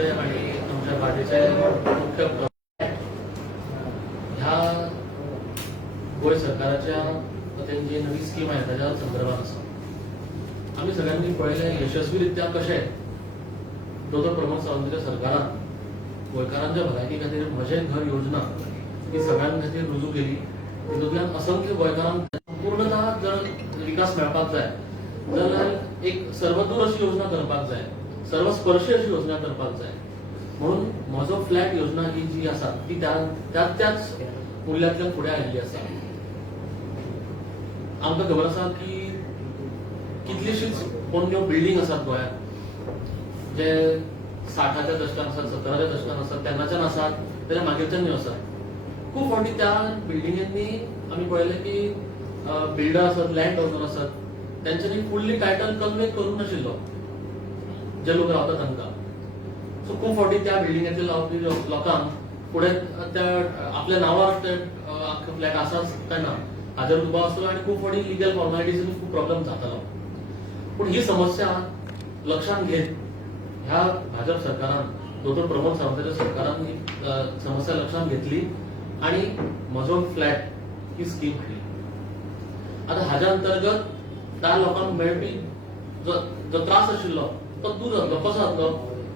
पक्षाचे आणि आमच्या पार्टीचे मुख्य ह्या गोय सरकाराच्या जी नवी स्कीम आहे त्याच्या संदर्भात आसा. आम्ही सगळ्यांनी पळयले यशस्वीरित्या कशे दोतोर प्रमोद सावंताच्या सरकारान गोंयकारांच्या भलायकी खातीर म्हजें घर योजना ही सगळ्यां खातीर रुजू केली. तितूंतल्यान असंख्य गोंयकारांक पूर्णतः जर विकास मेळपाक जाय जाल्यार एक सर्वदूर अशी योजना करपाक जाय, सर्वस्पर्शी अशी योजना करपाक जाय. म्हणून म्हजो फ्लॅट योजना ही जी आसा ती त्याच मूल्यातल्यान फुडें आयिल्ली आसा. आमकां खबर आसा की कितलीशीच पोरण्यो बिल्डींग आसात गोंयांत जे 60च्या दशकान आसात, 70च्या दशकान आसात, तेन्नाच्यान आसात जाल्यार मागीरच्यान आसात. खूब फावटी त्या बिल्डिंगांनी आमी पळयलें की बिल्डर आसात, लँड ओनर आसात, तेंच्यांनी फुल्ली टायटल कन्वे करूंक नाशिल्लो जे लोक रावतात तांकां. सो खूब फावटी त्या बिल्डिंगांतल्या रावपी लोकांक फुडें त्या आपल्या नांवार ते फ्लॅट आसाच काय ना हाजेर दुबाव आसलो आनी खूब फावटी लिगल फॉर्मॅलिटीजांनी खूब प्रॉब्लेम जातालो. पूण ही समस्या लक्षांत घेत ह्या भाजप सरकारान दोतोर प्रमोद सावंताच्या सरकारान ही समस्या लक्षांत घेतली आणि म्हजो फ्लॅट ही स्कीम हाडली. आता हाज्या अंतर्गत त्या लोकांक मेळपी जो त्रास आशिल्लो तो दूर जातलो. कसो जातलो?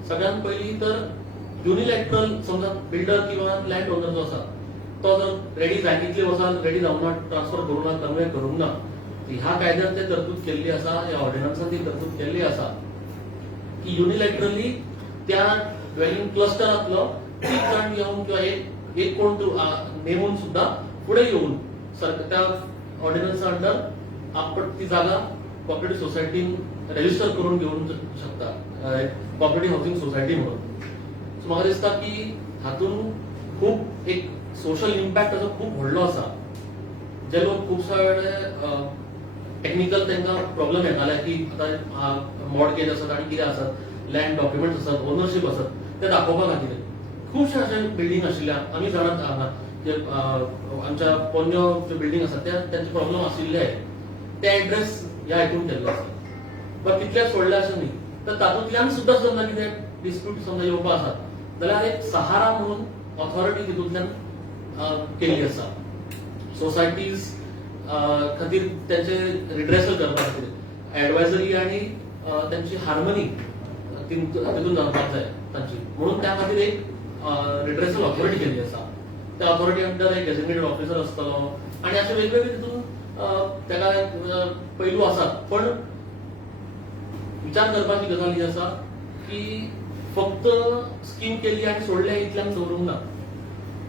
सगळ्यात पयलीं तर युनिलॅटरल समजा बिल्डर किंवा लँड ओनर जो आसा तो जर रेडी जाय कितले वर्सां रेडी जावंक ना, ट्रान्सफर करूंक ना, कन्वे करूंक ना, ह्या कायद्यात ते तरतूद केल्ली आसा, ह्या ऑर्डिनन्सान ती तरतूद केल्ली आसा की युनिलॅटरली त्या ड्वेलिंग क्लस्टरांतलो 3 जाण येवन किंवा एक कोण नेमून सुद्धा फुडें येवन त्या ऑर्डिनन्सा अंडर आपण ती जागा कॉपरेटिव्ह सोसायटीन रजिस्टर करून घेवून शकता, कॉपरेटिव्ह हाऊसिंग सोसायटी म्हणून. सो म्हाका दिसता की हातून खूब एक सोशल इम्पॅक्ट ताचो खूब व्हडलो आसा. जे लोक खूब वेळे टेक्निकल तांकां प्रॉब्लेम येताले की आतां मॉर्टगेज आसत आनी कितें आसत, लँड डॉक्युमेंट्स आसत, ओनरशीप आसत, ते दाखोवपा खातीर खुबशे अशे बिल्डींग आशिल्ल्या आमी जाणात हांगा जे आमच्या पोरण्यो ज्यो बिल्डींग आसात त्यांचे प्रॉब्लेम आशिल्ले ते एड्रेस ह्या हितून केल्लो आसा. बट तितलेच सोडले अशें न्ही, तर तातूंतल्यान सुद्दां समजा कितें डिस्प्यूट समजा येवपा आसात जाल्यार एक सहारा म्हणून ऑथॉरिटी तितूंतल्यान केल्ली आसा. सोसायटीज खातीर तेंचे रिड्रेसल करपा खातीर एडवायझरी आनी तेंची हार्मनी तितून जावपाक जाय तांची, म्हणून त्या खातीर एक रिड्रेसल ऑथॉरिटी केल्ली आसा. त्या ऑथॉरिटी अंडर एक डेजिग्नेटेड ऑफिसर आसतलो आनी अशे वेगवेगळे तितून तेका पैलू आसात. पण विचार करपाची गजाल ही आसा की फक्त स्कीम केल्ली आनी सोडले इतल्यान दवरूंक ना.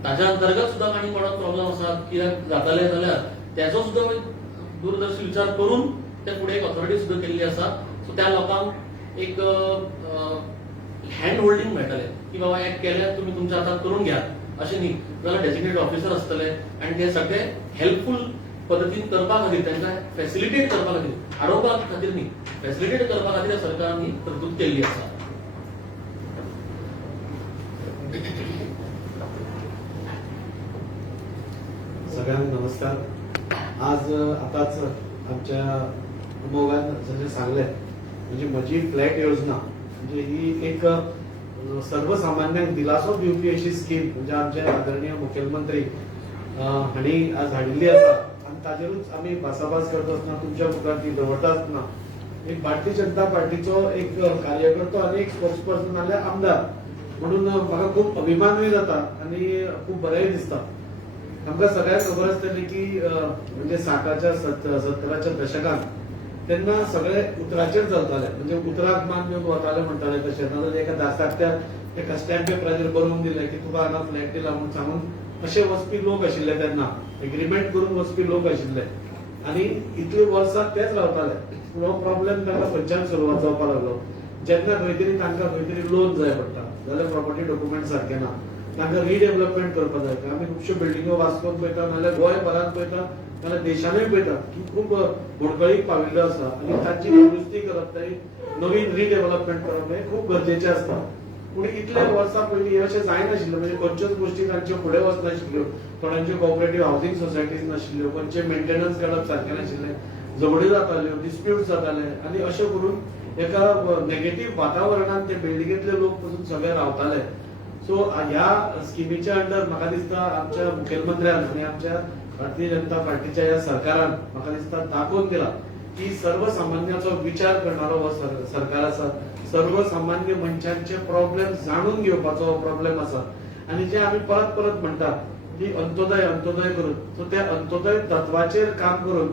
ताच्या अंतर्गत सुद्धा काही कोणाक प्रॉब्लेम आसात, कित्याक जाताले जाल्यार त्याचो सुद्धा दूरदर्शी विचार करून ते फुडें एक ऑथॉरिटी सुद्धा केल्ली आसा. सो त्या लोकांक एक हँड होल्डिंग मेळटलें की बाबा एक केल्यार तुमी तुमच्या हातांत करून घ्या अशें न्ही, जाल्यार डेजिग्नेटेड ऑफिसर आसतले आनी ते सगळे हेल्पफुल पद्दतीन करपा खातीर तांकां फॅसिलिटेट करपा खातीर, आडोवपा खातीर न्ही, फॅसिलिटेट करपा खातीर सरकारान ही तरतूद केल्ली आसा. सगळ्यांना नमस्कार. आज आताच आमच्या उमोगान जशें सांगलें म्हणजे म्हजी फ्लॅट योजना म्हणजे ही एक सर्वसामान्यांक दिलासो दिवपी अशी स्कीम म्हणजे आमचे आदरणीय मुखेलमंत्री हांणी आज हाडिल्ली आसा आनी ताजेरूच आमी भासाभास करता आसतना तुमच्या मुखार ती दवरता आसतना एक भारतीय जनता पार्टीचो एक कार्यकर्तो आनी एक स्पोक्सपर्सन नाल्यार आमदार म्हणून म्हाका खूब अभिमानूय जाता आनी खूब बरेंय दिसता. आमकां सगळ्यांक खबर आसतली की म्हणजे 60च्या 70च्या दशकान तेन्ना सगळे उतराचेर चलताले, म्हणजे उतराक मान घेवन वताले म्हणटाले तशें. नाजाल्यार एका दास्तात्याक एका स्टॅम्प पेपराचेर बरोवन दिलें की तुका हांगा फ्लॅट दिला म्हणून सांगून अशे वचपी लोक आशिल्ले तेन्ना, एग्रीमेंट करून वचपी लोक आशिल्ले आनी इतली वर्सां तेच रावताले. हो प्रॉब्लेम तांकां खंयच्यान सुरवात जावपाक लागलो जेन्ना खंय तरी तांकां खंय तरी लोन जाय पडटा जाल्यार प्रॉपर्टी डॉक्युमेंट सारके ना, तांकां रिडेव्हलपमेंट करपाक जाय. आमी खुबश्यो बिल्डिंगो वास्कोन पळयता नाल्यार गोंयभरांत पळयता नाल्यार देशानूय पळयता की खूब बुडकळीक पाविल्ल्यो आसा आनी तांची दुरुस्ती करप तरी नवीन रिडेव्हलपमेंट करप हें खूब गरजेचें आसता. पूण इतले वर्सां पयलीं हे अशें जायनाशिल्लें, म्हणजे खंयच्योच गोश्टी तांच्यो फुडें वचनाशिल्ल्यो. थोड्यांच्यो कॉपरेटिव्ह हावसिंग सोसायटीज नाशिल्ल्यो, खंयचे मेंटेनन्स करप सारकें नाशिल्लें, झगड्यो जाताल्यो, डिस्प्यूट जाताले आनी अशें करून एका नेगेटिव्ह वातावरणात ते बिल्डिंगेतले लोक पासून सगळे रावताले. सो ह्या स्किमीच्या अंडर म्हाका दिसता आमच्या मुखेलमंत्र्यान आणि आमच्या भारतीय जनता पार्टीच्या या सरकारान म्हाका दिसता दाखोवन दिला की सर्वसामान्याचो विचार करणारो हो सरकार आसा. सर्वसामान्य मनशांचे प्रॉब्लेम जाणून घेवपाचो हो प्रॉब्लेम आसा. आणि जे आम्ही परत परत म्हणतात की अंत्योदय अंत्योदय करून, सो त्या अंत्योदय तत्वाचेर काम करून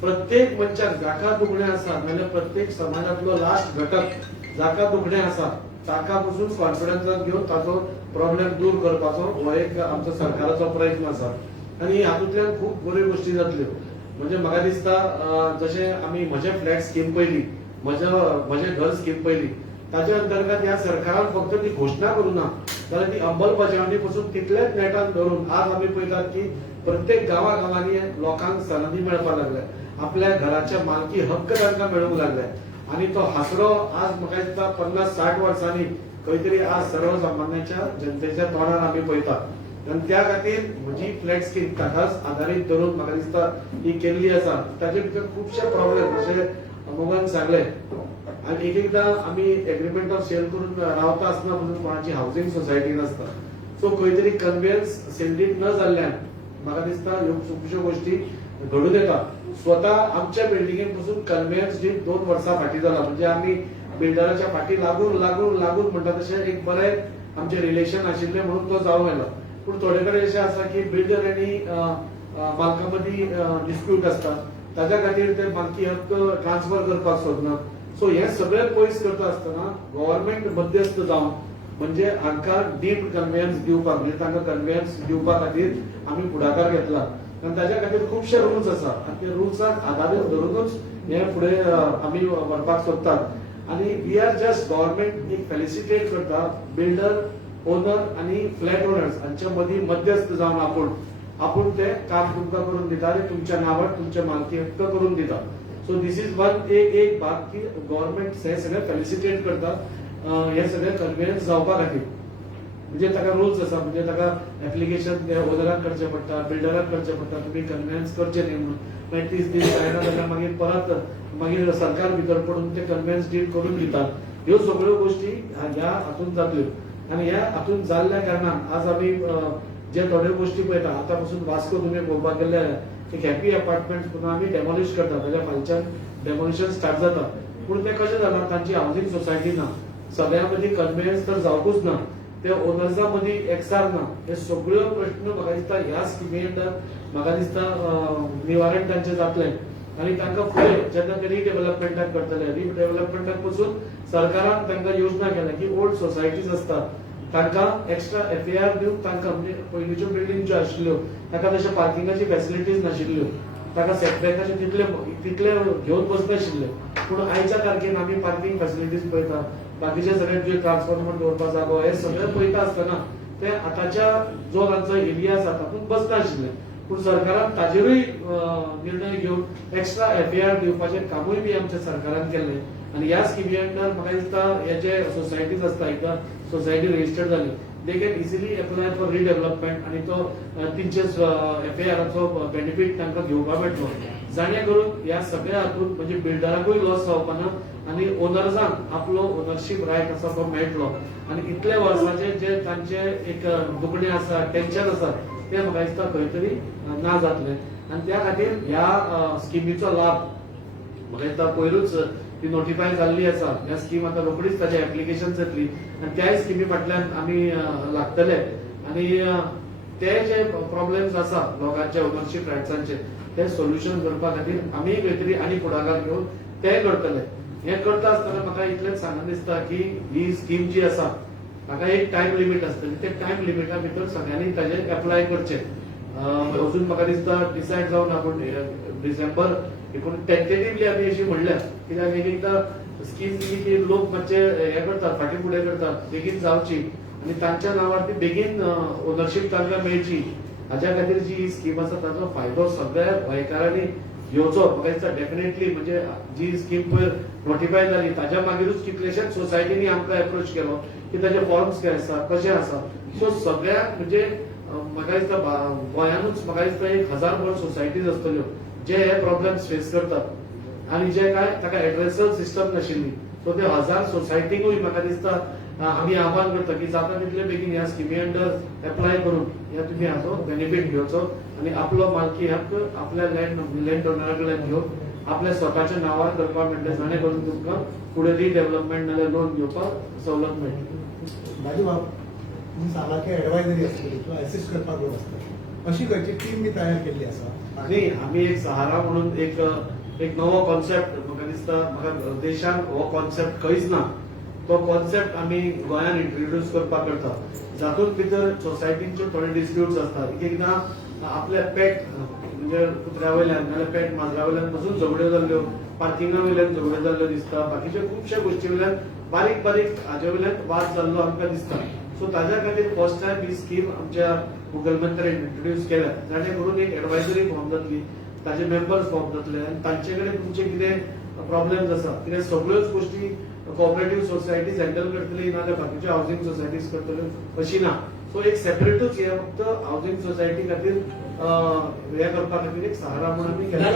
प्रत्येक मनशाक जाका दुखणें आसा नाल्यार प्रत्येक समाजातलो लास्ट घटक जाका दुखणें आसा ताका पासून कॉन्फिडन्सात घेवन ताचो प्रॉब्लेम दूर करपाचो हो एक आमचो सरकाराचो प्रयत्न आसा. आणि हातूंतल्यान खूब बऱ्यो गोष्टी जातल्यो. म्हणजे म्हाका दिसता जशें आमी म्हजे फ्लॅट स्कीम पयली, म्हजे घर स्कीम पयली, ताच्या अंतर्गत ह्या सरकारान फक्त ती घोषणा करूं ना जाल्यार ती अंमलबजावणी पासून तितलेच नेटान धरून आज आमी पळयतात की प्रत्येक गांवांनी लोकांक सनदी मेळपाक लागल्या. आपल्या घराच्या मालकी हक्क तांकां मेळूंक लागले. आणि तो हासरो आज म्हाका दिसता 50-60 वर्सांनी खंय तरी आज सर्वसामान्याच्या जनतेच्या तोंडार आमी पळयतात. आणि त्या खातीर म्हजी फ्लॅट स्कीम ताकाच आधारीत धरून म्हाका दिसता ही केल्ली आसा. ताचे भितर खुबशे प्रॉब्लेम जशें मोगान सांगले. आणि एकएकदां आमी एग्रीमेंट ऑफ सेल करून रावता आसतना म्हणून कोणाची हाऊसिंग सोसायटी नासता. सो खंय तरी कन्व्हेन्स सेंडीड न जाल्ल्यान म्हाका दिसता ह्यो खुबश्यो गोष्टी घडून येता. स्वता आमच्या बिल्डिंगेपासून कन्व्हेन्स डीड 2 वर्सां फाटीं जाला. म्हणजे आमी बिल्डराच्या फाटी लागून लागून लागून म्हणटा तशें एक बरें आमचे रिलेशन आशिल्ले म्हणून तो जावं येलो. पूण थोडे कडेन अशें आसा की बिल्डर आनी मालका मदीं डिस्प्यूट आसता. ताच्या खातीर ते मालकी हक्क ट्रान्सफर करपाक सोदनात. सो हे सगळे पयस करता आसतना गव्हर्नमेंट मध्यस्थ जावन म्हणजे हांकां डीम्ड कन्व्हेन्स दिवपाक म्हणजे तांकां कन्व्हेन्स दिवपा खातीर आमी फुडाकार घेतला. आणि ताच्या खातीर खुबशे रुल्स आसा आणि ते रुल्साक आधारीत धरूनच हे फुडें आमी व्हरपाक सोदतात. आणि वी आर जस्ट गव्हर्नमेंट एक फेलिसिटेट करता बिल्डर, ओनर आणि फ्लॅट ओनर्स हांच्या मदीं मध्यस्थ जावन आपूण ते काम तुमकां करून दिता आणि तुमच्या नांवार तुमचे मालकी हक्क करून दिता. सो दिस इज वन एक भाग की गव्हर्नमेंट हे सगळे फेलिसिटेट करता हे सगळे कन्व्हेन्स जावपा खातीर. म्हणजे ताका रुल्स आसा. म्हणजे ताका एप्लिकेशन ओनराक करचें पडटा, बिल्डराक करचें पडटा, तुमी कन्व्हेन्स करचें न्ही म्हणून. मागीर 30 दीस जायना जाल्यार मागीर सरकार भितर पडून ते कन्व्हेन्स डीड करून दितात. ह्यो सगळ्यो गोष्टी ह्या हातूंत जातल्यो. आणि ह्या हातूंत जाल्ल्या कारणान आज आमी जे थोड्यो गोष्टी पळयता आतां पासून वास्को तुमी पळोवपाक गेले एक हॅपी अपार्टमेंट पुन्हा आमी डेमोलिश करता. ताच्या फालच्यान डेमोलिशन स्टार्ट जाता. पूण ते कशें जालां तांची हाऊसिंग सोसायटी ना, सगळ्या मदीं कन्व्हेन्स तर जावपूच ना, ते ओनर्सा मदीं एक्सार ना. हे सगळ्यो प्रश्न म्हाका दिसता ह्या स्किमी अंडर म्हाका दिसता निवारण तांचें जातलें. आणि तांकां फुडें जेन्ना ते रिडेव्हलपमेंटाक करतले रिडेव्हलपमेंटाक पासून सरकारान तांकां योजना केल्या की ओल्ड सोसायटीज आसतात तांकां एक्स्ट्रा FAR दिवन तांकां म्हणजे पयलींच्यो बिल्डिंग ज्यो आशिल्ल्यो ताका तशें पार्किंगाची फॅसिलिटीज नाशिल्ल्यो, ताका सेटबॅकाचे तितले घेवन बसनाशिल्ले. पूण आयच्या तारखेन आमी पार्किंग फॅसिलिटीज पळयता, बाकीचे सगळे जे ट्रान्सफॉर्मर दवरपा जागो हे सगळें पळयता आसतना ते आतांच्या जो तांचो एरिया आसा तातूंत बसनाशिल्ले. पूण सरकारान ताजेरूय निर्णय घेवन एक्स्ट्रा FAR दिवपाचें कामूय बी आमच्या सरकारान केल्लें. आणि ह्या स्किमी अंडर म्हाका दिसता हे जे सोसायटीज आसता एकदा सोसायटी रजिस्टर्ड जाली they can easily apply for redevelopment आणि तो तिंचे FARचो बेनिफीट तांकां घेवपाक मेळटलो. जाणे करून ह्या सगळ्या हातूंत म्हणजे बिल्डराकूय लॉस जावपा ना आणि ओनर्सांक आपलो ओनरशीप रायट आसा तो मेळटलो. आणि इतले वर्साचे जे तांचे एक दुखणें आसा टेन्शन आसा ते म्हाका दिसता खंय तरी ना जातले. आणि त्या खातीर ह्या स्किमीचो लाभ म्हाका दिसता पयरूच ती नोटिफाय जाल्ली आसा. ह्या स्कीम आतां रोखडीच ताची एप्लिकेशन जातली आणि त्याय स्किमी फाटल्यान आमी लागतले. आणि ते जे प्रॉब्लेम्स आसा लोकांचे ओनरशीप रायट्सांचे ते सोल्युशन करपा खातीर आमी खंय तरी आनी फुडाकार घेवन ते करतले. हे करता आसतना म्हाका इतलेंच सांगन दिसता की ही स्कीम जी आसा हाका एक टायम लिमीट आसतली. ते टायम लिमिटा भितर सगळ्यांनी ताजेर एप्लाय करचें. अजून म्हाका दिसता डिसायड जावन आपूण डिसेंबर टेंटेटिव्हली आमी अशी म्हणल्यार कित्याक एकदां स्कीम दिली की लोक मातशे हे करतात फाटीं फुडें करतात बेगीन जावची आणि तांच्या नांवार ती बेगीन ओनरशीप तांकां मेळची. हाच्या खातीर जी ही स्कीम आसा ताचो फायदो सगळ्या गोंयकारांनी घेवचो म्हाका दिसता डेफिनेटली. म्हणजे जी स्कीम पयर नोटिफाय जाली ताच्या मागीरूच कितलेशेच सोसायटीनी आमकां एप्रोच केलो की ताचे फॉर्म्स काय आसा कशें आसा. सो सगळ्याक म्हणजे म्हाका दिसता गोंयानूच म्हाका दिसता 1000 सोसायटीज आसतल्यो जे हे प्रॉब्लेम्स फेस करतात आणि जे काय ताका एड्रेसल सिस्टम नाशिल्ली. सो ते 1000 सोसायटीकूय म्हाका दिसता आमी आव्हान करता की जाता तितले बेगीन ह्या स्किमी अंडर एप्लाय करून ह्या तुम्ही हाचो बेनिफिट घेवचो आणि आपलो मालकी हक्क आपल्या लँड ओनरा कडल्यान घेवन आपल्या स्वताच्या नावार करपाक मेळटा जाणे करून तुमकां फुडें रिडेव्हलपमेंट नाल्यार लोन घेवपाक सवलत मेळटली. राजू बाब, तुम्ही सांगला की एडवायझरी असतली किंवा असिस्ट करपाक लोक असतात, अशी खंयची टीम बी तयार केल्ली आसा? आणि आम्ही एक सहारा म्हणून एक नवो कॉन्सेप्ट म्हाका दिसता म्हाका देशान हो कॉन्सेप्ट खंयच ना, तो कॉन्सेप्ट आम्ही गोंयान इंट्रोड्यूस करपाक करता. जातूंत भितर सोसायटींचे थोडे डिस्प्यूट्स असतात. एकदां आपल्या पेट म्हणजे कुत्र्या वयल्यान नाल्यार पेट माजरा वयल्यान पासून झगड्यो जाल्ल्यो, पार्किंगा वयल्यान झगड्यो जाल्ल्यो दिसता, बाकीच्या खुबश्या गोश्टी वयल्यान बारीक बारीक हाजे वयल्यान वाद जाल्लो आमकां दिसता. सो ताज्या खातीर फर्स्ट टायम ही स्कीम आमच्या मुखेलमंत्र्यान इंट्रोड्यूस केल्या, जाणे करून एक एडवायझरी फॉर्म जातली, ताजे मेंबर्स फॉर्म जातले आनी तांचे कडेन तुमचे कितें प्रॉब्लेम्स आसा कितें सगळ्योच गोश्टी कोऑपरेटिव्ह सोसायटीज हँडल करतली नाल्यार बाकीच्या हाऊसिंग सोसायटीज करतल्यो अशी ना. सो एक सेपरेटूच हे फक्त हाऊसिंग सोसायटी खातीर हे करपा खातीर एक सहारा म्हणून आमी केला.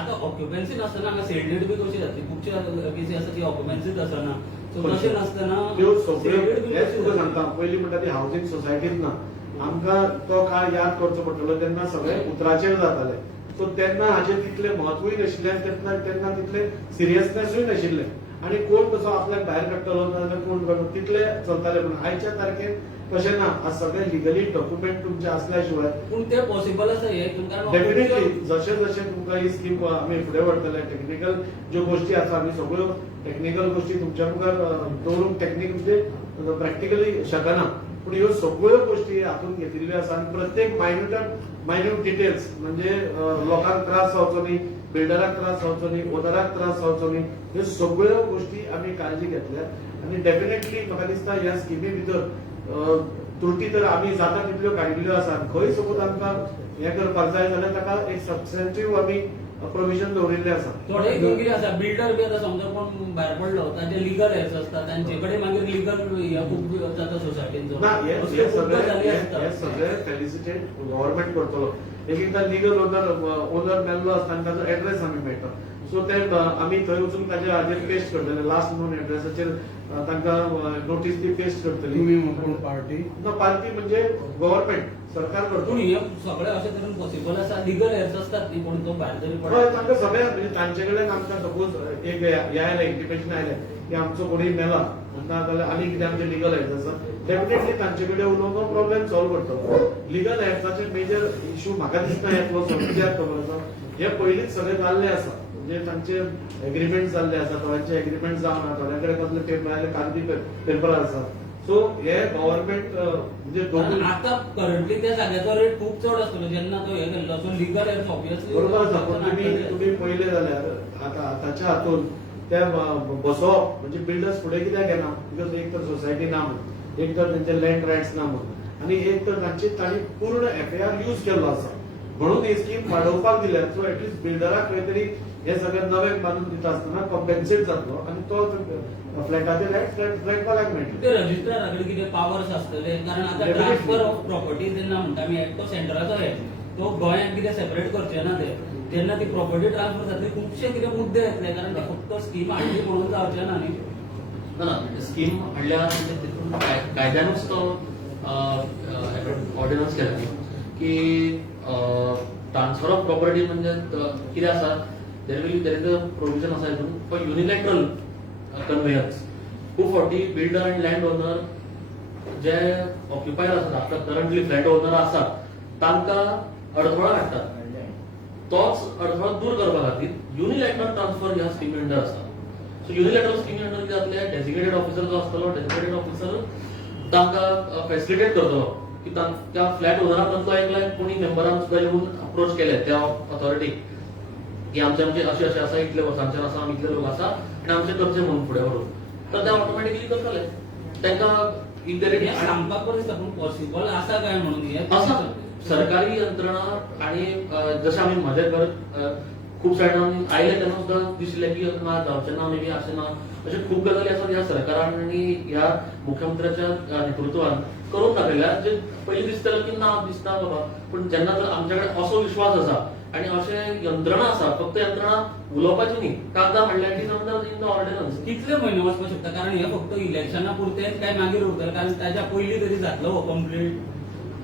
आता ऑक्युपन्सी नसताना हांगा सेल्डेड बी कशी जातली, खुबशे केसी आसा ती ऑक्युपन्सीच आसना, सो तशें नासतना त्यो सगळ्यो हेच तुका सांगता पयलीं म्हणटा ती हाऊसिंग सोसायटीच ना. आमकां तो काळ याद करचो पडटलो तेन्ना सगळे उतराचेर जाताले. सो तेन्ना हाचें तितलें म्हत्वूय नाशिल्लें, तेन्ना तितलें सिरियसनेसूय नाशिल्लें आणि कोण कसो आपल्याक भायर काडटलो नाजाल्यार कोण तितले चलताले. पूण आयच्या तारखेर तशें ना, आज सगळे लिगली डॉक्युमेंट तुमचे असल्या शिवाय पूण ते पॉसिबल आसा हे कारण डेफिनेटली जशें जशें तुमकां ही स्कीम आमी फुडें व्हरतले, टेक्निकल ज्यो गोश्टी आसा आमी सगळ्यो टेक्निकल गोश्टी तुमच्या मुखार दवरूंक टेक्नीक म्हणजे प्रॅक्टिकली शकना, पूण ह्यो सगळ्यो गोश्टी हातूंत घेतिल्ल्यो आसा आनी प्रत्येक मायन्यूट डिटेल्स म्हणजे लोकांक त्रास जावचो न्ही, बिल्डराक त्रास जावचो न्ही, ओनराक त्रास जावचो न्ही, ह्यो सगळ्यो गोश्टी आमी काळजी घेतल्या. आनी डेफिनेटली म्हाका दिसता ह्या स्किमी भितर त्रुटी तर आमी जाता तितल्यो काडिल्ल्यो आसा. खंय सपोज आमकां हे करपाक जाय जाल्यार ताका एक सबस्टेंटीव आमी प्रोविजन दवरिल्लें आसा. थोडे कितें आसा बिल्डर बी आतां समजा कोण भायर पडलो ताचे लिगल हेल्स आसता, तांचे कडेन मागीर लिगल खूब जाता सोसायटींचो ना हे सगळे फेलिसिटेट गव्हर्नमेंट करतलो. एकदा लिगल ओनर मेल्लो आसता आनी ताचो एड्रेस आमी मेळटा, सो ते आमी थंय वचून ताचे हाजेर पेस्ट करतले, लास्ट नोन एड्रेसाचेर तांकां नोटीस ती पेस्ट करतली. पार्टी पार्टी म्हणजे गव्हर्नमेंट सरकार पूण करतो. हे सगळे अशें तरेन पॉसिबल आसा, लिगल हेल्स आसतात ती कोण तो भायर जरी हय, पडला तांकां सगळ्या म्हणजे तांचे कडेन आमकां सपोज एक हे आयलें इंटिमेशन आयलें की आमचो कोणी मेला नाजाल्यार आनी कितें आमचे लिगल हेल्थ आसा, डेफिनेटली तांचे कडेन उलोवन तो प्रॉब्लेम सॉल्व करतलो. लिगल हेल्थाचे मेजर इश्यू म्हाका दिसता येतलो कित्याक खबर आसा, हे पयलींच सगळे जाल्ले आसा, म्हणजे तांचे एग्रीमेंट जाल्ले आसा, थोड्यांचे एग्रीमेंट जावना, थोड्या कडेन कसले पेपर कागदी पेपर आसा. सो हे गव्हर्नमेंट म्हणजे दोन आता करंटली त्या जाग्याचो रेट खूप चड आसतलो जेन्ना तो हे केल्लो, सो लिगल हेल्थ ऑब्वियसली बरोबर आसा. पण तुम्ही पहिले जाल्यार आतांच्या हातून ते बसोवप म्हणजे बिल्डर्स फुडें कित्याक येना, बिकॉज एक तर सोसायटी ना म्हणून, एक तर तेंचे लँड रायट्स ना म्हणून, आनी एक तर तांणी पूर्ण FAR यूज केल्लो आसा म्हणून ही स्कीम वाडोवपाक दिल्या. सो एटलिस्ट बिल्डराक खंय तरी हे सगळें नवें बांदून दिता आसतना कॉम्पेन्सेट जातलो आनी तो फ्लॅटाचे फ्लॅट वाल्याक मेळटले. ते रजिस्ट्रारा कडेन कितें पावर्स आसतले, कारण आता Definitely. ट्रान्सफर ऑफ प्रॉपर्टी जेन्ना म्हणटा आमी तो सेंटराचो हे तो गोंयांत कितें सेपरेट करचे ना ते, जेन्ना ती प्रॉपर्टी ट्रान्सफर जातली खुबशे कितें मुद्दे येतले, कारण ते फक्त स्कीम हाडली म्हणून जावचे ना न्ही. ना स्कीम हाडल्या म्हणजे तितून कायद्यानूच तो ऑर्डिनन्स केला की ट्रान्सफर ऑफ प्रॉपर्टी म्हणजे कितें आसा, देर इज अ प्रोविजन आसा हितून फॉर युनिलॅटरल कन्वेयन्स. खूब फावटी बिल्डर आनी लँड ओनर जे ऑक्युपायर आसात, आपल्या करंटली फ्लॅट ओनर आसात, तांकां अडथळो हाडटात. तोच अडथळो दूर करपा खातीर युनिलॅटरल ट्रान्सफर ह्या स्किमी अंडर आसा. सो युनिलॅटरल स्किमी अंडर कितें जातलें, डेजिग्नेटेड ऑफिसर जो आसतलो, डेजिग्नेटेड ऑफिसर तांकां फॅसिलिटेट करतलो की त्या फ्लॅट ओनराक मदलो एकल्या कोणी मेंबरान सुद्दां येवन अप्रोच केले त्या ऑथॉरिटीक की आमचे अशें अशें आसा, इतले वर्सांच्यान आसा, आमी इतले लोक आसा आनी आमचे करचे म्हणून फुडें व्हरून, तर ते ऑटोमॅटिकली करतले. तांकां हे सांगपाक बरें दिसता, पूण पॉसिबल आसा काय म्हणून हे आसा. सरकारी यंत्रणा आणि जशें आमी म्हाजे घर खूब सायडान आयले तेन्ना सुद्दां दिसलें की ना जावचें ना, मे बी अशें ना, अशें खूब गजाली आसात ह्या सरकारान आनी ह्या मुख्यमंत्र्याच्या नेतृत्वान करून दाखयल्या, जे पयलीं दिसतालें की ना दिसना बाबा, पूण जेन्ना जर आमचे कडेन असो विश्वास आसा आणि अशे यंत्रणा आसा, फक्त यंत्रणा उलोवपाची न्ही, कागदां हाडल्या की नंतर इन द ऑर्डिनन्स. कितले म्हयने वचपाक शकता, कारण हे फक्त इलेक्शना पुरतेच काय मागीर उरतले, कारण ताच्या पयलीं तरी जातलो हो कंप्लीट.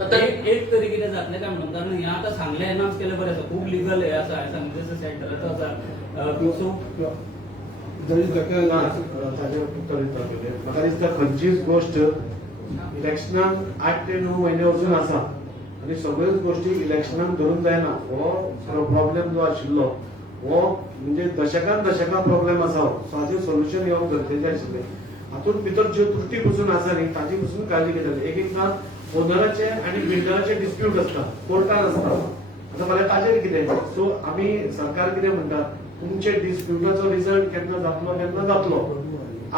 आता एक तरी कितें जातलें काय म्हणून, कारण हे आतां सांगलें एनाउन्स केलें बरें आसा, खूब लिगल हे आसा, हांवें सांगलें जसं सेंटराचो आसा. सो जरी जका ताजेर उत्तर दिता पयलीं. म्हाका दिसता खंयचीच गोश्ट इलेक्शनाक 8 ते 9 म्हयने वचून आसा आनी सगळ्योच गोश्टी इलेक्शनाक धरून जायना. हो प्रॉब्लेम जो आशिल्लो हो म्हणजे दशकां प्रॉब्लेम आसा हो. सो हाचें सोल्युशन येवप गरजेचें आशिल्लें. हातूंत भितर ज्यो त्रुटी पसून आसा न्ही ताची पसून काळजी घेतली. एकदां ओनराचे आनी बिल्डराचे डिस्प्यूट आसता, कोर्टान आसता. आतां फाल्यां ताजेर कितें? सो आमी सरकार कितें म्हणटा, तुमचे डिस्प्युटाचो रिजल्ट केन्ना जातलो.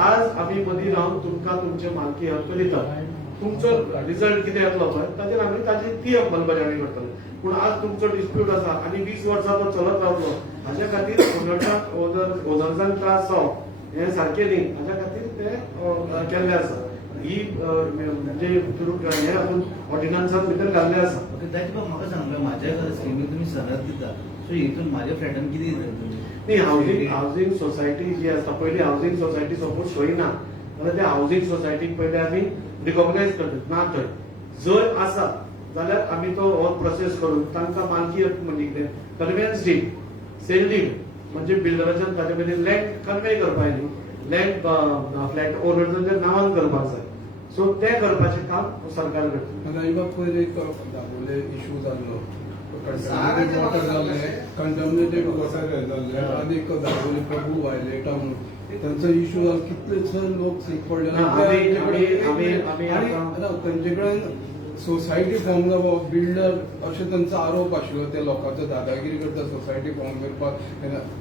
आज आमी मदीं रावन तुमकां तुमचे मालकी हक्क दितात. तुमचो रिजल्ट कितें येतलो पळय ताचेर आमी ताची ती अंमलबजावणी करतले. पूण आज तुमचो डिस्प्यूट आसा आनी 20 वर्सां तो चलत रावतलो, हाच्या खातीर ओनर्सांक त्रास जावप हें सारकें न्ही. हाच्या खातीर तें केल्लें आसा. ही म्हणजे हें आपूण ऑर्डिनन्सान भितर घाल्लें आसा. ताचे बाब म्हाका सांगता, म्हाज्या स्किमी तुमी सनद दिता, सो हितून म्हाज्या फ्लॅटान कितें दिता तुमी? न्ही, हावजींग सोसायटी जी आसता पयलीं हावजींग सोसायटी सपोज खंय ना जाल्यार त्या हावजींग सोसायटीक पयलीं आमी रिकॉग्नायज करतात. ना थंय जर आसा जाल्यार आमी तो हो प्रोसेस करून तांकां मालकी हक्क म्हणजे कितें, कन्वेन्स डीड, सेल डीड म्हणजे बिल्डराच्यान ताचे पयलीं लँड कन्वे करपाक न्ही, लँड फ्लॅट ओनर्सांच्या नांवान करपाक जाय. सो तें करपाचें काम सरकार करता. ताजे पयलीं एक दाबोले इशू जाल्लो, कंटॅमिनेटेड वॉटर जाल्लें, कंटॅमिनेटेड वॉटर जाल्लें आनी एक दाबोले प्रभू वायलेटा म्हणून तांचो इशू जालो. कितलेशे लोक सीक पडले तांचे कडेन सोसायटी फॉर्म जावप, बिल्डर अशें तांचो आरोप आशिल्लो, ते लोकांचो दादागिरी करता सोसायटी फॉर्म करपाक.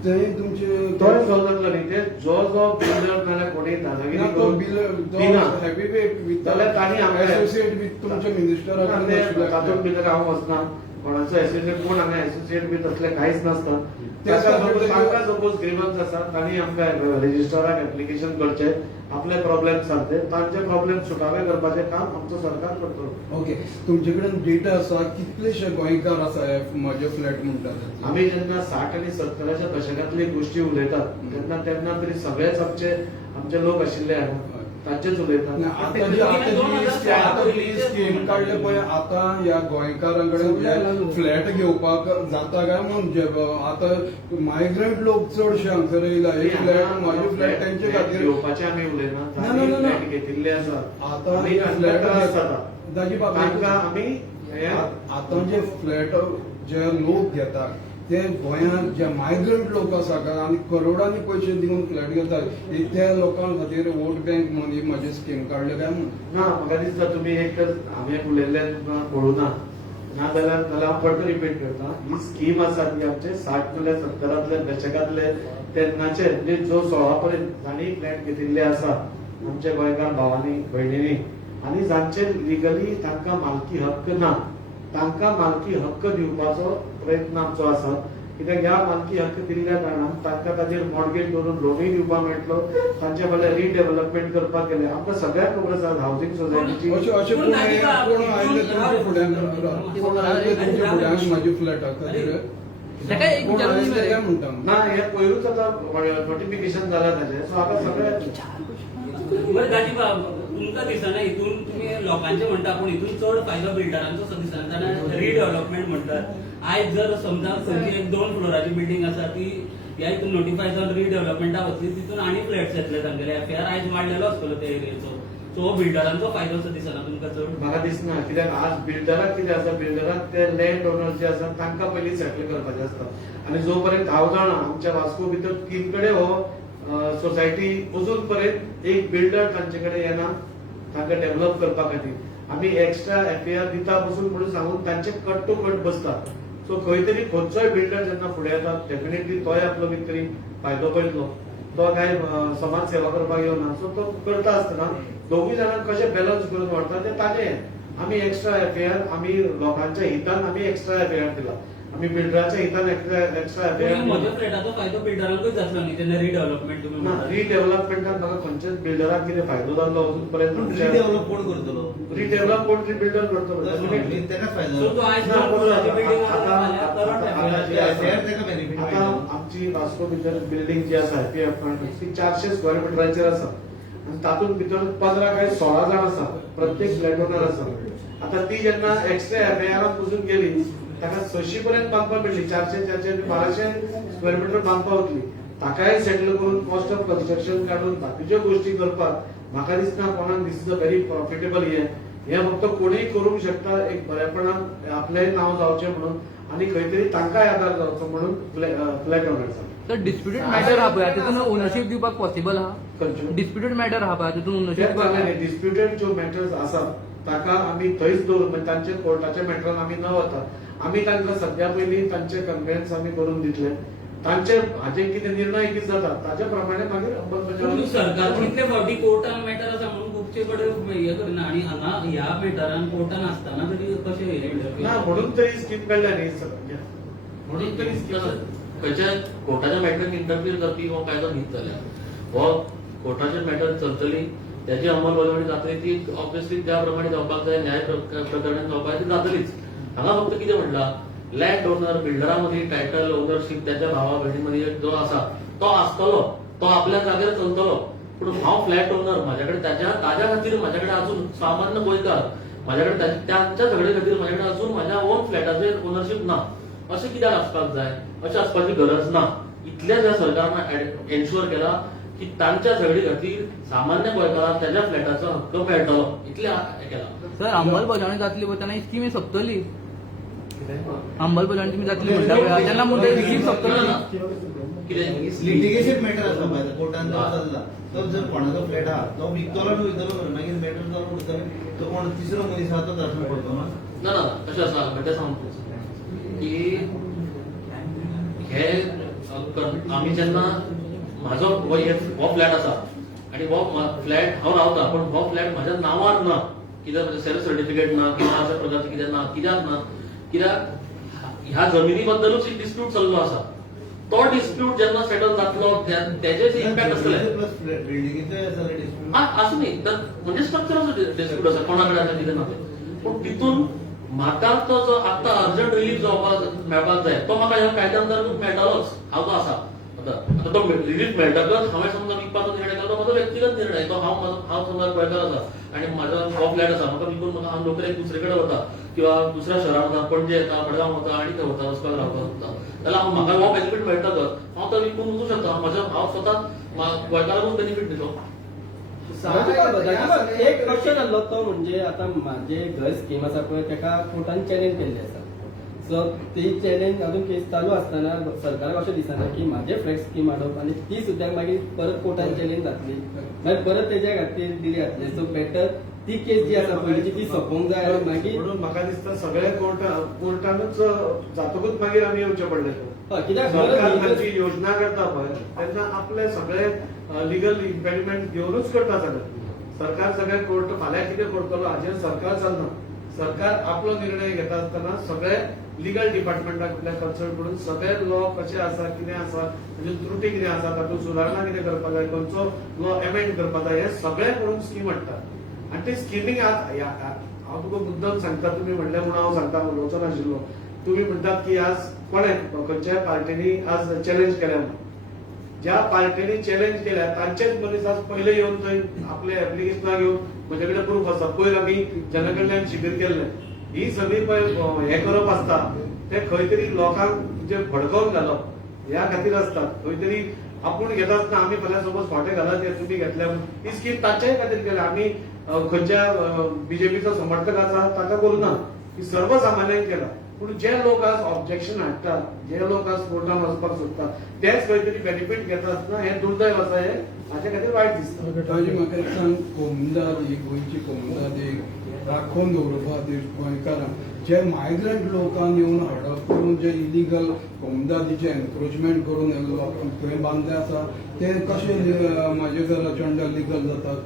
थंय तुमचे तो जातलो न्ही, ते जो बिल्डर नाल्यार कोणी दादागिरी करून दिना जाल्यार तांणी आमकां एसोसिएट विथ तुमच्या मिनिस्टरा तातूंत भितर हांव वचना. कोणाचो एसोसिएट कोण हांगा एसोसिएट बी तसलें कांयच नासता. तांकां सपोज ग्रीवन्स आसा तांणी आमकां रेजिस्ट्राराक एप्लिकेशन करचें, आपले प्रॉब्लेम सांगचे, तांचे प्रॉब्लेम सुटावे करपाचें काम आमचो सरकार करतलो. ओके, तुमचे कडेन डेटा आसा कितलेशे गोंयकार आसा म्हजे फ्लॅट म्हणटात? आमी जेन्ना 60 आनी 70च्या दशकांतली गोश्टी उलयतात तेन्ना तरी सगळेच आमचे लोक आशिल्ले तांचेच उलयतात. आता जी स्कीम काडले पळय, आता ह्या गोंयकारां कडेन फ्लॅट घेवपाक जाता काय म्हणून आता मायग्रंट लोक चडशे हांगसर येयला. एक फ्लॅट म्हाजे फ्लॅट तेंचे खातीर घेवपाचें आमी उलयना, फ्लॅट घेतिल्ले आसा. आता फ्लॅट जाता ताजी तांकां आमी आता जे फ्लॅट जे लोक घेतात ते गोंयांत जे मायग्रंट लोक आसा काय आनी करोडांनी पयशे दिवन फ्लॅट घेतात, त्या लोकां खातीर वोट बँक म्हणून म्हाजी स्कीम काडले काय म्हणून. ना, म्हाका दिसता तुमी एक तर हांवें उलयल्लें तुमकां कळुना, नाजाल्यार हांव परत रिपीट करता. ही स्कीम आसा ती आमचे 60 70 दशकांतले तेन्नाचे म्हणजे जो 16 पर्यंत जाणी फ्लॅट घेतिल्ले आसा आमच्या गोंयकार भावांनी भयणींनी, आनी जांचे लिगली तांकां मालकी हक्क ना तांकां मालकी हक्क दिवपाचो प्रयत्न आमचो आसा. कित्याक ह्या मालकी हक्क दिल्ल्या कारणान तांकां ताचेर मॉर्गेज दवरून लोनूय दिवपाक मेळटलो, तांचे फाल्यां रिडेव्हलपमेंट करपाक गेले. आमकां सगळ्यांक खबर आसा हावजींग सोसायटीची अशें कोण आयले तुमच्या फुड्यान, कोण आयले तुमच्या फुड्यान म्हाज्या फ्लॅटा खातीर काय म्हणटा ना, हे पयरूच आतां नोटिफिकेशन जालां ताचें. सो आतां सगळे बरं गाजीबा, तुमकां दिसना हितून तुमी लोकांचे म्हणटा पूण हितून चड फायदो बिल्डरांचो असो दिसना, जाल्यार रिडेव्हलपमेंट म्हणटात. आयज जर समजा खंयची एक 2 फ्लोराची बिल्डींग आसा ती ह्या हितून नोटिफाय जावन रिडेव्हलपमेंटाक वतली, तितून आनी फ्लॅट्स येतले तांगेले. एफआर आयज वाडलेलो आसतलो त्या एरियेचो. सो हो बिल्डरांचो फायदो असो दिसना तुमकां चड? म्हाका दिसना. कित्याक आज बिल्डराक कितें आसा, बिल्डराक ते लँड ओनर जे आसा तांकां पयलीं सेटल करपाचें आसता. आनी जो पर्यंत हांव जाणा आमच्या वास्को भितर 3 कडेन हो सोसायटी अजून पर्यंत एक बिल्डर तांचे कडेन येना तांकां डेव्हलप करपा खातीर. आमी एक्स्ट्रा एफआर दिता पसून म्हणून सांगून तांचे कट टू कट बसतात. सो खंय तरी खंयचोय बिल्डर जेन्ना फुडें येता डेफिनेटली तोय आपलो कितें तरी फायदो पयतलो. तो काय समाज सेवा करपाक येवना. सो तो करता आसतना दोगूय जाणांक कशें बॅलन्स करून व्हरता तें ताजें. आमी एक्स्ट्रा एफआर आमी लोकांच्या हितान आमी एक्स्ट्रा एफआर दिला. आम्ही बिल्डराच्या हितान एक्स्ट्रा पूण म्हज्या फ्लॅटाचो फायदो बिल्डरांकूच जातलो न्ही जेन्ना रिडेव्हलपमेंट तुमी म्हणटा रिडेव्हलपमेंटात म्हाका खंयच्याच बिल्डराक कितें फायदो जाल्लो अजून पर्यंत रिडेव्हलप कोण करतलो रिडेव्हलप कोण बिल्डर करतलो तेकाच फायदा सो तो आयज ना, दोन फ्लोराची बिल्डिंग आता- आसा आता- जाल्यार तेका बेनिफिट आता आमची वास्को भितर बिल्डिंग जी आसा IPF ती 400 स्क्वेअर मिटराचेर आसा आणि तातूंत भितर 15 काय 16 जाण आसा प्रत्येक फ्लॅट ओनर आसा आता ती जेन्ना एक्स्ट्रा FAR वचून गेली ताका 600 पर्यंत बांदपाक मेळटली 400 1200 स्क्वेअर मिटर बांदपाक वतली ताकाय सेटल करून कॉस्ट ऑफ कन्स्ट्रक्शन काढून बाकीच्यो गोष्टी करपाक म्हाका दिसना कोणाक दिस इज अ व्हेरी प्रॉफिटेबल हे फक्त कोणीय करूंक शकता एक बरेपणान आपलें नांव जावचें म्हणून आणि खंय तरी तांकांय आदार जावचो म्हणून फ्लॅट ओनर्सांक तर डिस्प्युटेड मॅटर हा पळय तितून ओनरशिप दिवपाक पॉसिबल आहा डिस्प्युटेड मॅटर हा पळय तितून ओनरशिप दिवपाक डिस्प्युटेड ज्यो मॅटर्स आसात ताका आमी थंयच दवरून म्हणजे तांचे कोर्टाच्या मॅटरान आमी न वता आमी तांकां सद्या पयलीं तांचे कन्वेन्स आमी करून दितले तांचे हाचे कितें निर्णय कितें जाता ताच्या प्रमाणे मागीर पूण अंमलबजावणी सरकार कितले फावटी कोर्टान मॅटर आसा म्हणून खुबशे कडेन हे करना आनी हांगा ह्या मॅटरान कोर्टान आसतना तरी कशें हे ना म्हणून तरी स्कीम काडल्या न्ही म्हणून तरी स्कीम खंयच्या कोर्टाच्या मॅटराक इंटरफियर करपी हो कायदो न्हीच जाल्यार हो कोर्टाचे मॅटर चलतली त्याची अंमलबजावणी जातली ती ऑब्वियसली ज्या प्रमाणे जावपाक जाय न्याय प्रकरणात जावपाक ती जातलीच हांगा फक्त कितें म्हटलां लँड ओनर बिल्डरामध्ये टायटल ओनरशिप त्याच्या भावा बहिणीमध्ये जो असा तो आसतलो तो आपल्या जागेर चलतलो पूण हांव फ्लॅट ओनर माझ्याकडे ताज्या खातीर माझ्याकडे अजून सामान्य गोंयकार माझ्याकडे त्यांच्या झगडे खातीर माझ्याकडे अजून माझ्या ओन फ्लॅटाचेर ओनरशिप ना अशें कित्याक आसपाक जाय अशें आसपाची गरज ना इतल्या ज्या सरकारान एन्श्युअर केला की तांच्या झगडी खातीर सामान्य गोंयकाराक त्याच्या फ्लॅटाचो हक्क मेळटलो इतल्या केला सर अंमलबजावणी जातली वतना ही स्कीम सोंपतली अंमलबजावणी तुम्ही जातली म्हणटा पळय तेन्ना म्हणटा ही स्कीम सोंपतली ना कितें लिटिगेशन मॅटर आसा पळय कोर्टान जर चल्ला तो जर कोणाचो फ्लॅट आहा तो विकतलो आनी वयतलो मागीर मॅटर जालो उरतलो तो कोण तिसरो मनीस आहा तो दर्शन पडटलो ना ना तशें आसा बेटे सांगतो की हे आमी जेन्ना म्हाजो हो फ्लॅट आसा आनी हो फ्लॅट हांव रावता पूण हो फ्लॅट म्हाज्या नांवार ना कित्याक म्हजें सेल्फ सर्टिफिकेट ना किंवा अशा प्रकारचें कितें ना कित्याक ना कित्याक ह्या जमिनी बद्दलूच एक डिस्प्यूट चल्लो आसा तो डिस्प्यूट जेन्ना सेटल जातलो तेजेच इम्पॅक्ट आसतले आसूं न्ही म्हणजे स्ट्रक्चराचो डिस्प्यूट आसा कोणा कडेन आसा कितें ना पूण तितून म्हाका तो जो आत्तां अर्जंट रिलीफ जावपाक मेळपाक जाय तो म्हाका ह्या कायद्या अंतर्गत मेळटलोच हांव तो आसा आता तो रिलीफ मेळटकच हांवें समजा विकपाचो निर्णय केलो तो म्हजो व्यक्तिगत निर्णय तो हांव समजा गोंयकार आसा आनी म्हाजो हो फ्लॅट आसा म्हाका विकून म्हाका हांव नोकरेक दुसरे कडेन वता किंवा दुसऱ्या शहरान वता पणजे येता मडगांव वता आनी खंय वता वचपाक रावपाक वता जाल्यार म्हाका हो बेनिफीट मेळटकच हांव तो विकून वचूं शकता हांव स्वता गोंयकाराकूच बेनिफीट दिलो एक प्रश्न जाल्लो तो म्हणजे आता माझे घर स्कीम आसा पळय तेका कोर्टान चॅलेंज केल्ले आसा सो ती चॅलेंज अजून केस चालू असताना सरकाराक अशें दिसना की माझे फ्लॅट स्कीम हाडप आनी ती सुद्दां मागीर परत कोर्टान चॅलेंज जातली मागीर परत तेज्या खातीर दिली जातली सो बेटर ती केस जी आसा पयलीची ती सोंपोवंक जाय आनी मागीर म्हणून म्हाका दिसता सगळे कोर्टानूच जातकूच मागीर आमी येवचे पडले कित्याक सरकार तांची योजना करता पळय तेन्ना आपले सगळे लिगल इम्पेडिमेंट घेवनूच करता सगळे सरकार सगळे कोर्ट फाल्यां कितें करतलो हाजेर सरकार चलना सरकार आपलो निर्णय घेता आसतना सगळे लिगल डिपार्टमेंटाक कन्सल्ट करून सगळे लॉ कशे आसा कितें आसा म्हणजे त्रुटी कितें आसा तातूंत सुदारणा कितें करपाक जाय खंयचो लॉ एमेंड करपाक जाय हे सगळे करून स्कीम हाडटा आनी ती स्किमींग हांव तुका मुद्दम सांगता तुमी म्हणलें म्हणून हांव सांगता उलोवचो नाशिल्लो तुमी म्हणटात की आज कोणें खंयच्याय पार्टीनी आज चॅलेंज केल्या म्हणून ज्या पार्टीनी चॅलेंज केल्या तांचेच मनीस आज पयले येवन थंय आपले एप्लिकेशनां घेवन म्हजे कडेन प्रूफ आसा पयर आमी जनकल्याण शिबीर केल्लें ही सगळी पळय हे करप आसता ते खंय तरी लोकांक जे भडकावन घालप ह्या खातीर आसता खंय तरी आपूण घेता आसतना आमी फाल्यां सपोज फाटें घालत हे तुमी घेतल्या ही स्कीम तांच्याय खातीर केल्या आमी खंयच्या बीजेपीचो समर्थक आसा ताका करूं ना ही सर्वसामान्यांक केला पूण जे लोक आज ऑब्जेक्शन हाडटात जे लोक आज कोर्टान वचपाक सोदतात तेच खंय तरी बेनिफीट घेता आसतना हे दुर्दैव आसा हे हाचे खातीर वायट दिसता ताजी म्हाका एक सांग कोमुंदार ही गोंयची कोमुंदार एक राखून दवरपाक गोंयकारांक जे मायग्रंट लोकांक येवन हाडप करून जे इलिगल कोमुंदारीचे एनक्रोचमेंट करून लोकांक थंय बांदले आसा ते कशे म्हाजे घराचे अंडर लिगल जातात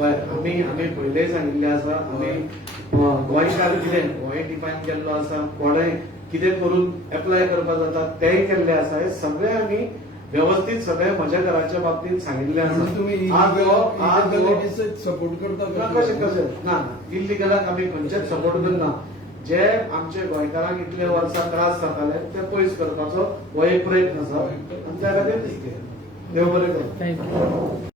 आमी पयलेय सांगिल्ले आसा आमी गोंयकार कितें गोंय डिफायन केल्लो आसा कोणें कितें करून एप्लाय करपाक जाता तेंय केल्ले आसा. हे सगळे आमी व्यवस्थीत सगळे म्हज्या घराच्या बाबतींत सांगिल्ले म्हणजे तुम्ही आसा. आज सपोर्ट करता कशें कशें ना इलिगलाक आमी खंयचेच सपोर्ट करना. जे आमचे गोंयकारांक इतले वर्सां त्रास जाताले ते पयस करपाचो हो एक प्रयत्न आसा आनी त्या खातीर देव बरें करूं. थँक्यू.